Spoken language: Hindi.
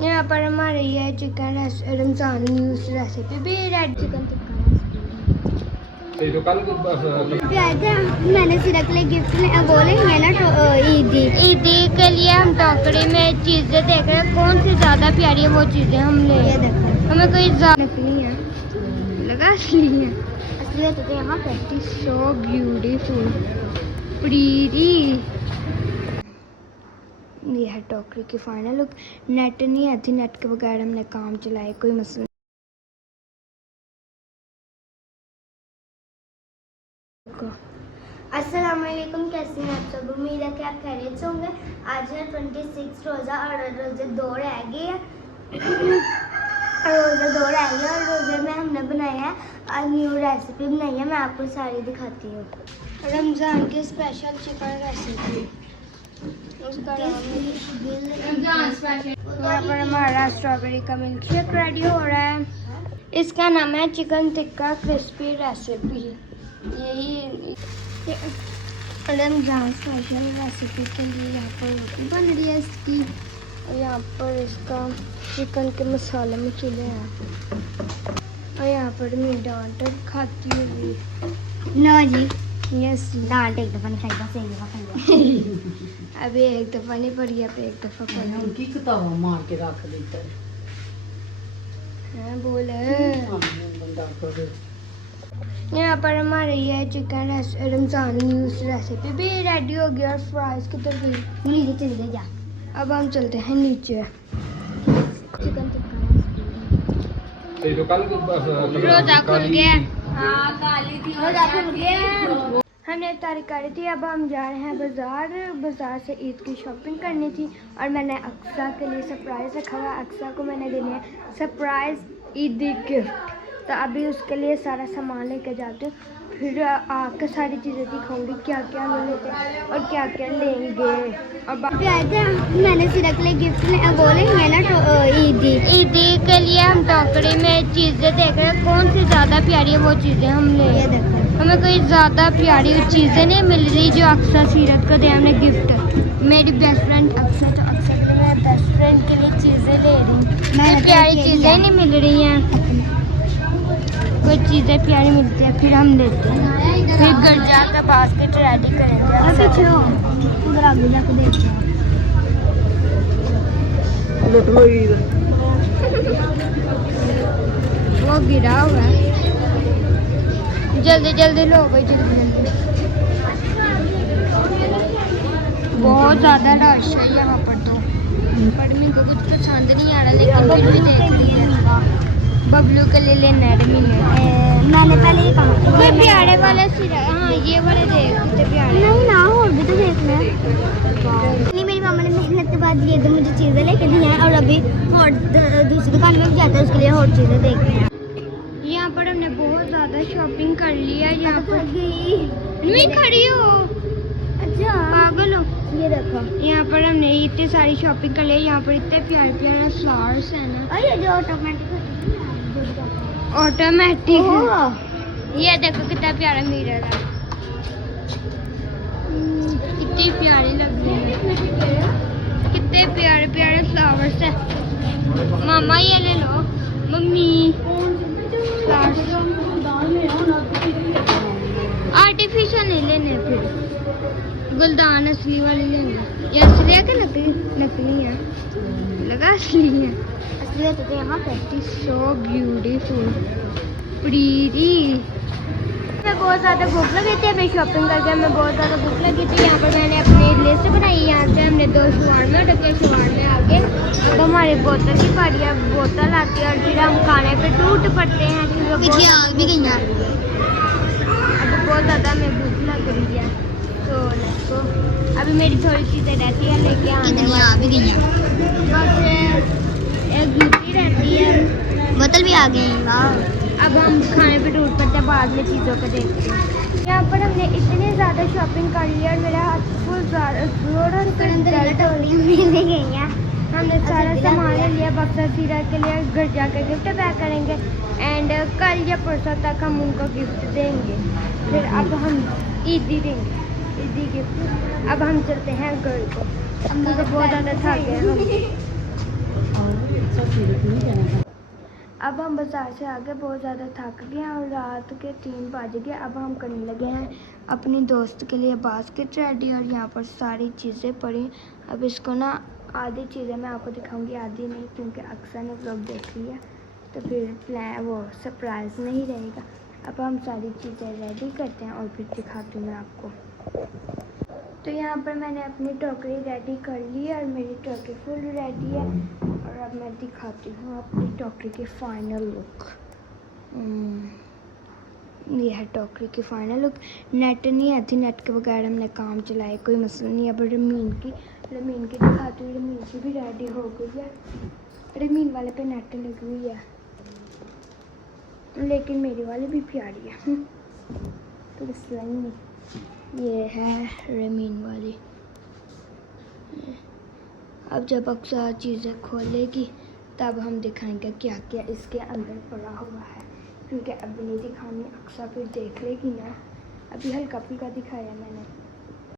यहाँ पर हमारे ये चिकन रमजान न्यूज़ रेसिपी भी रेड चिकन मैंने सिरा के लिए गिफ्ट बोलेंगे ना ईदी के लिए हम टोकरी में चीज़ें देख रहे हैं कौन सी ज़्यादा प्यारी है वो चीज़ें हम ले हमें कोई नकली है लगा असली है असली तो यहाँ पे सो ब्यूटीफुल प्रीटी ये है टोकरी की फाइनल लुक। नेट नहीं आती, नेट के बगैर हमने काम चलाए कोई मसला। अस्सलाम वालेकुम, कैसे हैं आप सब? उम्मीद है कि आप खैरियत से होंगे। आज है 26 रोज़ा और रोज़े 2 रह गए हैं रोज़े 2 रह गए और रोज़े में हमने बनाया है और न्यू रेसिपी बनाई है। मैं आपको सारी दिखाती हूँ। रमज़ान की स्पेशल चिकन रेसिपी, उसका यहाँ पर हमारा स्ट्रॉबेरी का मिल्क शेक रेडी हो रहा है। इसका नाम है चिकन टिक्का क्रिस्पी रेसिपी। यही रमजान स्पेशल रेसिपी के लिए यहाँ पर रोटी बन रही है इसकी और यहाँ पर इसका चिकन के मसाले में चले हैं और यहाँ पर मैं डांट खाती हूँ ना जी। यस, डांट एक दफ़ा नहीं खाई, बस एक दफ़ा खाई। अभी एक दफ़ा नहीं पड़ी, अब एक दफ़ा पड़ी। उनकी किताब मार के रख देता है बोल। यहाँ पर हमारे ये चिकन रमजान न्यूज़ रेसिपी भी रेडी हो गई और फ्राइज किधर गई? नीचे चल गई जा। अब हम चलते हैं नीचे। चिकन रोजा खुल गया। रोजा खुल गया। हमने इफ्तारी करी थी, अब हम जा रहे हैं बाज़ार से ईद की शॉपिंग करनी थी और मैंने अक्सा के लिए सरप्राइज़ रखा हुआ। अक्सा को मैंने देने हैं सरप्राइज़ ईदी गिफ्ट, तो अभी उसके लिए सारा सामान लेके जाते हूँ, फिर आकर सारी चीज़ें दिखाऊंगी क्या क्या ले लेते हैं और क्या क्या लेंगे। और मैंने सिरा के लिए गिफ्ट बोलेंगे ना ईदी के लिए हम टोकरी में चीज़ें देख रहे हैं कौन सी ज़्यादा प्यारी है वो चीज़ें हम ले। हमें कोई ज़्यादा प्यारी चीज़ें नहीं मिल रही जो अक्सर सीरत को दे हमने गिफ्ट। मेरी बेस्ट फ्रेंड अक्सर, तो अक्सर के लिए मैं बेस्ट फ्रेंड के लिए चीज़ें ले रही हूँ। प्यारी चीज़ें नहीं मिल रही हैं, कोई चीज़ें प्यारी मिलती है फिर हम लेते हैं, फिर घर जाकर बास्केट रेडी करेंगे। वो गिरा हुआ है, जल्दी जल्दी लो भाई, जल्दी जल्दी। बहुत ज़्यादा रश है यहाँ पर, तो पर मेरे को कुछ पसंद नहीं आ रहा, लेकिन फिर भी देख रही है। बबलू के लिए लेना है मैंने पहले ये कहा कोई प्यारे वाला सिरा। हाँ ये वाले देख प्यारे। नहीं ना, और भी तो देखना है। नहीं, मेरी मामा ने मेहनत के बाद ये तो मुझे चीज़ें लेके दी हैं और अभी और दूसरी दुकान में भी जाता है, उसके लिए और चीज़ें देखते हैं। यहाँ पर हमने बहुत ज़्यादा शॉपिंग कर लिया। यहाँ पर मैं खड़ी हो, अच्छा पागल हो। ये देखो, यहाँ पर हमने इतनी सारी शॉपिंग कर ली। यहाँ पर इतने प्यारे प्यारे फ्लावर्स हैं ना, और ये जो ऑटोमेटिक है। ये देखो कितना प्यारा मिरर है, कितनी प्यारी लग रही है, कितने प्यारे प्यारे फ्लावर्स है। मामा ये ले लो, मम्मी आर्टिफिशियल नहीं लेने, फिर गुलदान असली वाले लेने। ये असली है कि नकली? नकली है, लगा असली है। असली तो यहाँ पे सो ब्यूटीफुल प्रीटी। मैं बहुत ज़्यादा भूख लगी थी, मैं शॉपिंग करके हमें बहुत ज़्यादा भूख लगी थी। यहाँ पर मैंने अपनी लिस्ट बनाई। यहाँ से हमने 2 शवारमा रखे, शवारमे आगे तो हमारी बोतल की पारी है, बोतल आती है और फिर हम खाने पे टूट पड़ते हैं। पीछे आग भी गई है। अब बहुत ज़्यादा हमें भूख लग रही है, तो अभी मेरी थोड़ी चीज़ें रहती है लेके आने वाली भी गई हैं। बस एक दूसरी रहती है, बोतल भी आ गई। अब हम खाने पे टूट पड़ते हैं, बाद में चीज़ों को देखते हैं। यहाँ पर हमने इतनी ज़्यादा शॉपिंग कर ली और मेरा हाथ फुल हमने सारा सामान ले लिया। बक्सा सीरा के लिए घर जाकर गिफ्ट पैक करेंगे एंड कल या परसों तक हम उनको गिफ्ट देंगे, फिर अब हम ईदी देंगे, ईदी गिफ्ट। अब हम चलते हैं घर को, हम तो बहुत ज़्यादा थक गए। अब हम बाज़ार से आके बहुत ज़्यादा थक गए हैं और रात के 3 बज गए। अब हम करने लगे हैं अपनी दोस्त के लिए बास्केट रेडी और यहाँ पर सारी चीज़ें पड़ी। अब इसको ना आधी चीज़ें मैं आपको दिखाऊंगी, आधी नहीं, क्योंकि अक्सर ने व्लॉग देख लिया तो फिर प्लान वो सरप्राइज़ नहीं रहेगा। अब हम सारी चीज़ें रेडी करते हैं और फिर दिखाती हूँ मैं आपको। तो यहाँ पर मैंने अपनी टोकरी रेडी कर ली है और मेरी टोकरी फुल रेडी है। और अब मैं दिखाती हूँ अपनी टोकरी की फ़ाइनल लुक। ये है टोकरी की फ़ाइनल लुक। नेट नहीं आती, नेट के बगैर हमने काम चलाए, कोई मसला नहीं है। अब रमीन की दिखाती हूँ। रमीन की भी रेडी हो गई है। रमीन वाले पे नेट लगी हुई है, लेकिन मेरी वाली भी प्यारी है तो मसला ही नहीं। ये है रमीन वाली। अब जब अक्सर चीज़ें खोलेगी तब हम दिखाएंगे क्या क्या इसके अंदर पड़ा हुआ है, क्योंकि अभी नहीं दिखानी, अक्सर फिर देख लेगी ना। अभी हल्का फुल्का दिखाया मैंने।